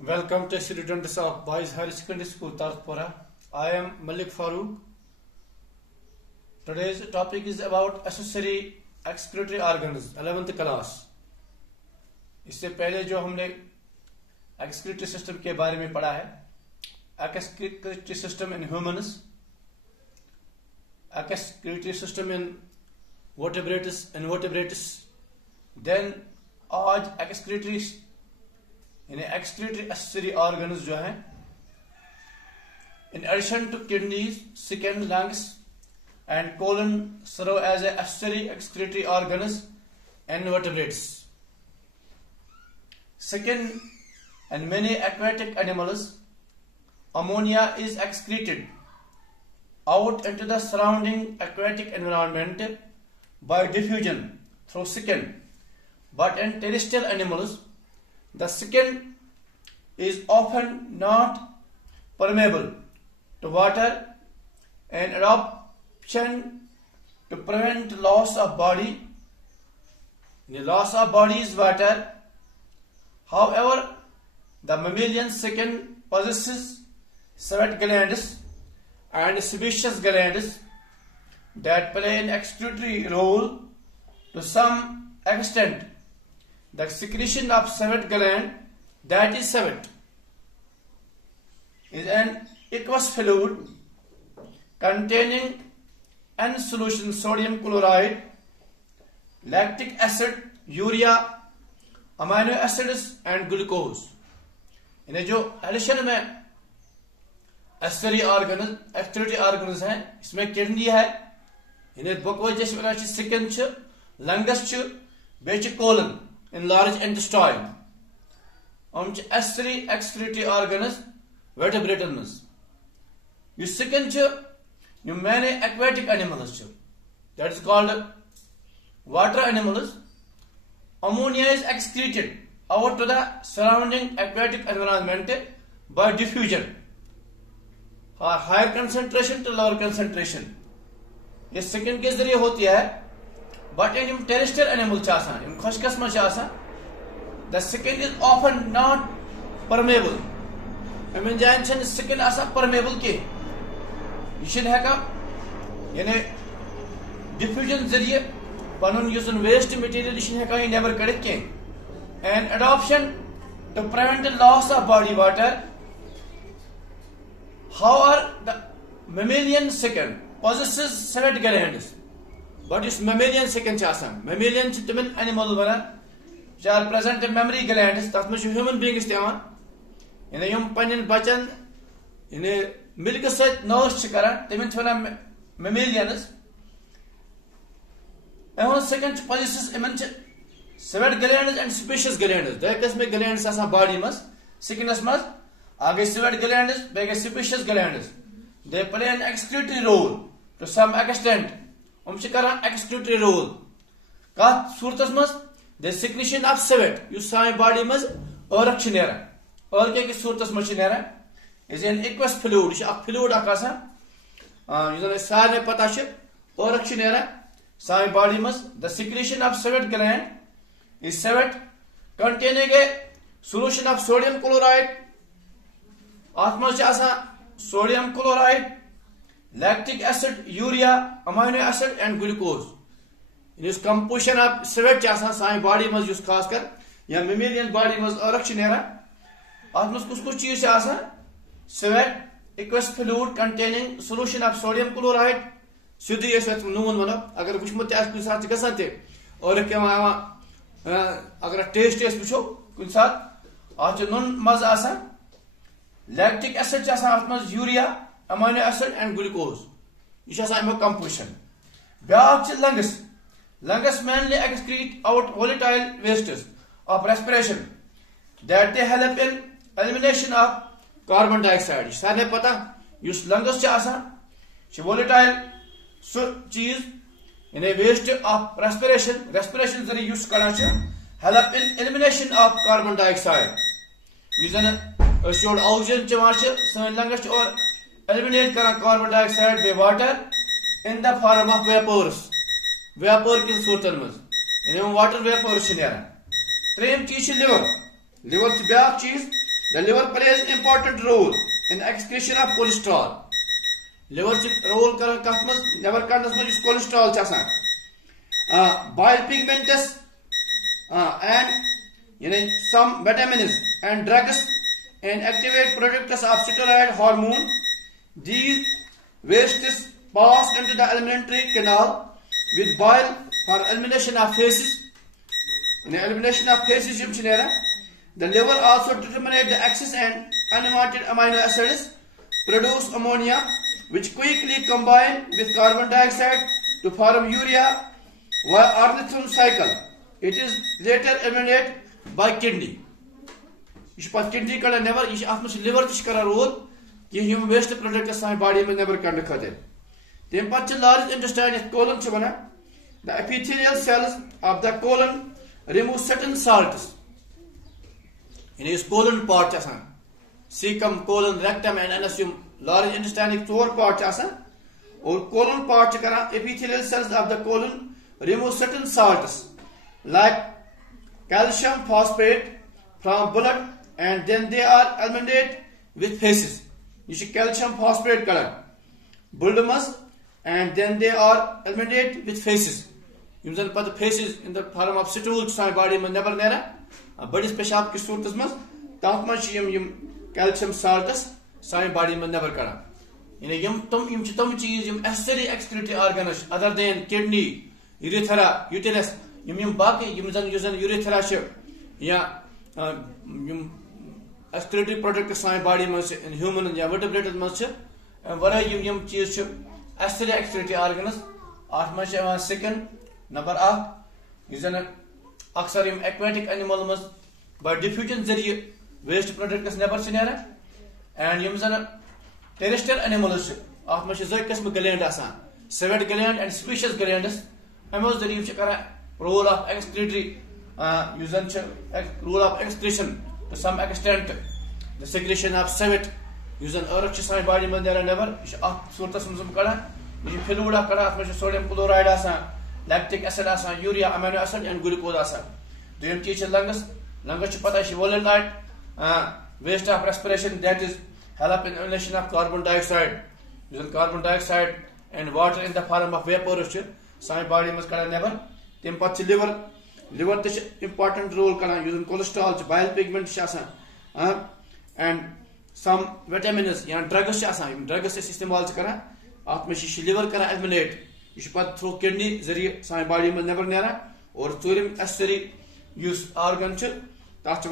Welcome to students of Boys Higher Secondary School, Tarpura. I am Malik Farooq. Today's topic is about accessory excretory organs, 11th class. इससे पहले जो हमने excretory system के बारे में पढ़ा है, excretory system in humans, excretory system in vertebrates, invertebrates, then आज excretory यानी excretory accessory organs जो हैं, in addition to kidneys, skin, lungs and colon serve as a accessory excretory organs in vertebrates. Second, in many aquatic animals, ammonia is excreted out into the surrounding aquatic environment by diffusion through skin, but in terrestrial animals, the skin is often not permeable to water and adaptation to prevent loss of body. The loss of body is water. However, the mammalian skin possesses sweat glands and sebaceous glands that play an excretory role to some extent. The secretion of sweat gland, that is sweat, is an aqueous fluid containing in solution sodium chloride, lactic acid, urea, amino acids and glucose. इन्हें जो addition में accessory organs, excretory organs हैं, इसमें kidney है, इन्हें बकवास जैसे वाला स्किन च, लंगस च, बेच colon in large intestine. Accessory excretory organs, vertebrates. You second, you many aquatic animals. That is called water animals. Ammonia is excreted out to the surrounding aquatic environment by diffusion. Higher concentration to lower concentration. ये second के जरिए होती है. But in terrestrial animals, in खुशकिस्मत the skin is often not permeable. I mean, the skin is permeable. You should have diffusion zariye, panun using waste material, you should have never cut it. And adoption to prevent the loss of body water. However, the mammalian skin possesses sweat glands. But it's mammalian second chasam. Mammalian chitin animal bana, which are present in memory glands, that much human beings tewan. In a young panin bachan, in a milk set nose chikara, temin thona mammalians. And one second possesses immense sweat glands and sebaceous glands. There can make glands as a body must, sickness must, age sweat glands, beg sebaceous glands. They play an excretory role to some extent. Excretory role. The secretion of sweat, you saw body must or actionera. Or cake surtas machinera is an aqueous fluid, a fluid akasa. You know, sane pataship or actionera, saw body must. The secretion of sweat gland is sweat containing a solution of sodium chloride, atmospheric sodium chloride, lactic acid, urea, amino acid and glucose. In this composition of sweat chasa body must use khaskar ya mammalian body must erectionera. Atmos kuch cheez asa sweat, aqueous fluid containing solution of sodium chloride. Sidhi es noon mano agar wushmut as kun sath gasante aur kya agar taste es pucho kun sath aach noon maz asa lactic acid chasa atmos urea, amino acid and glucose. This is a composition. Lungs. Lungs mainly excrete out volatile wastes of respiration that they help in elimination of carbon dioxide. Sane pata, use lungs chasa, volatile cheese in a waste of respiration. Respiration is use karacha, help in elimination of carbon dioxide. Reason showed oxygen chamacha, so lungs or eliminate carbon dioxide by water in the form of vapors. Vapor की सूरत में, इन्हें water vapor से नहीं आ रहा। Train चीज़ liver, liver की ब्याह चीज़ The liver plays important role in excretion of cholesterol. Liver role करें कहाँ मज़ never करने से मुझे cholesterol चाहता bile pigments and some vitamins and drugs and activate products of steroid hormone. These wastes pass into the alimentary canal with bile for elimination of feces. In the elimination of feces, the liver also determines the excess and unwanted amino acids, produce ammonia, which quickly combine with carbon dioxide to form urea via Arnothrop cycle. It is later eliminated by kidney. This is kidney kada never. This is liver tish kara role. Ki hum waste product sa body mein never karne khate. Then pacha large intestine colon se bana. The epithelial cells of the colon remove certain salts. In his colon part asan, cecum, colon, rectum, and anus large intestine four parts asan. Or colon part kara epithelial cells of the colon remove certain salts like calcium phosphate from blood, and then they are eliminated with feces. You see calcium phosphate color, buldumus, and then they are eliminated with feces. You know the feces in the form of stool to body में never nera. But is पेशाब की सूरत में ताप में यम calcium salts सारी body में never करा. इन्हें यम तुम चीज़ यम accessory excretory organs other than kidney, urethra, uterus, यम बाकी यम urethra शे या यम excretory product सारी body में से in human या vertebrate में से वरा यम चीज़ शे accessory excretory organs आठ में से वहाँ second number 8 यम अक्सर यम aquatic animal में by diffusion जरिए waste product कस never से नेरा and यम terrestrial animals आठ में से ज़ोई किस्म gland आसान severed gland and species glands हमें उस जरिए करा role of excretory role of excretion to some extent the secretion of sevet using earth सारी body में नेरा never इस आठ सूरत समझ करा ये fluid करा आठ में से sodium chloride आसान lactic acid आसान urea amino acid and glucose आसान तो यम चीज़ lungs पता है volatile waste of respiration that is help in elimination of carbon dioxide using carbon dioxide and water in the form of vapor सारी body में करा never तेम पच्ची liver ते important role करा using cholesterol bile pigments आसान and some vitamins या drugs आसान drugs से इस्तेमाल करा आप में liver करा eliminate इस पर through kidney जरिए सारी body में never नेरा और चोरिम accessory use organ